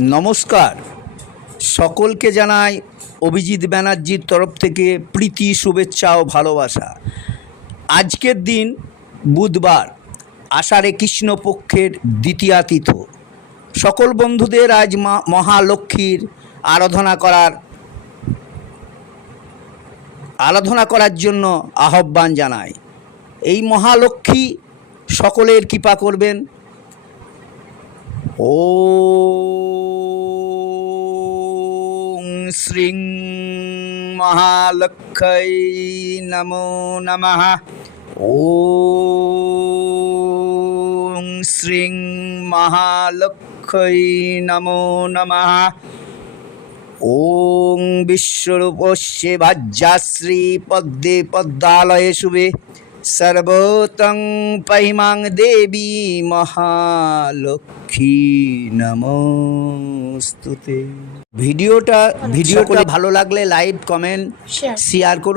নমস্কার, সকলকে জানাই অভিজিৎ ব্যানার্জির তরফ থেকে প্রীতি, শুভেচ্ছা ও ভালোবাসা। আজকের দিন বুধবার, আষাঢ়ে কৃষ্ণপক্ষের দ্বিতীয়া তিথি। সকল বন্ধুদের আজ মহালক্ষ্মীর আরাধনা করার জন্য আহ্বান জানাই। এই মহালক্ষ্মী সকলের কৃপা করবেন। ওম শ্রীং মহালক্ষ্মী নমো নমঃ। ওম শ্রীং মহালক্ষ্মী নমো নমঃ। ওম বিশ্বরূপস্য ভাজ্যাশ্রী পদ্মে পদ্মালয়ে শুভে সর্বতং পহিমাং দেবী মহালক্ষ্মী নমস্তুতে। ভিডিওটা ভালো লাগলে লাইক, কমেন্ট, শেয়ার করুন।